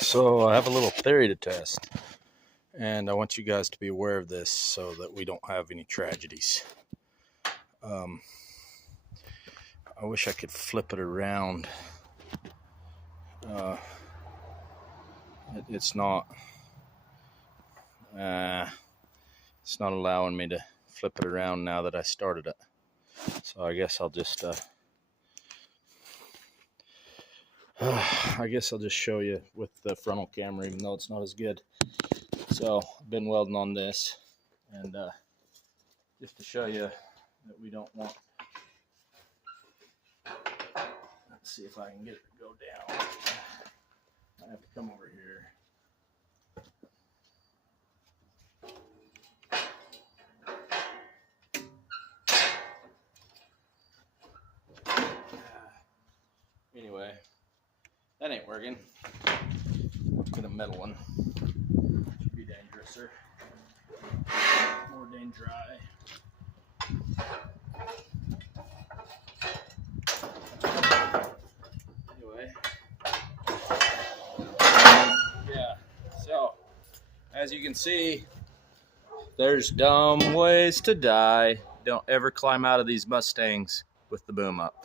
So I have a little theory to test, and I want you guys to be aware of this so that we don't have any tragedies. I wish I could flip it around. It's not. It's not allowing me to flip it around now that I started it. So I guess I'll just. I guess I'll just show you with the frontal camera, even though it's not as good. So I've been welding on this, and just to show you that we don't want. Let's see if I can get it to go down. I have to come over here. Anyway, that ain't working. Get a metal one. Should be dangerous, more dangerous. Anyway, yeah. So, as you can see, there's dumb ways to die. Don't ever climb out of these Mustangs with the boom up.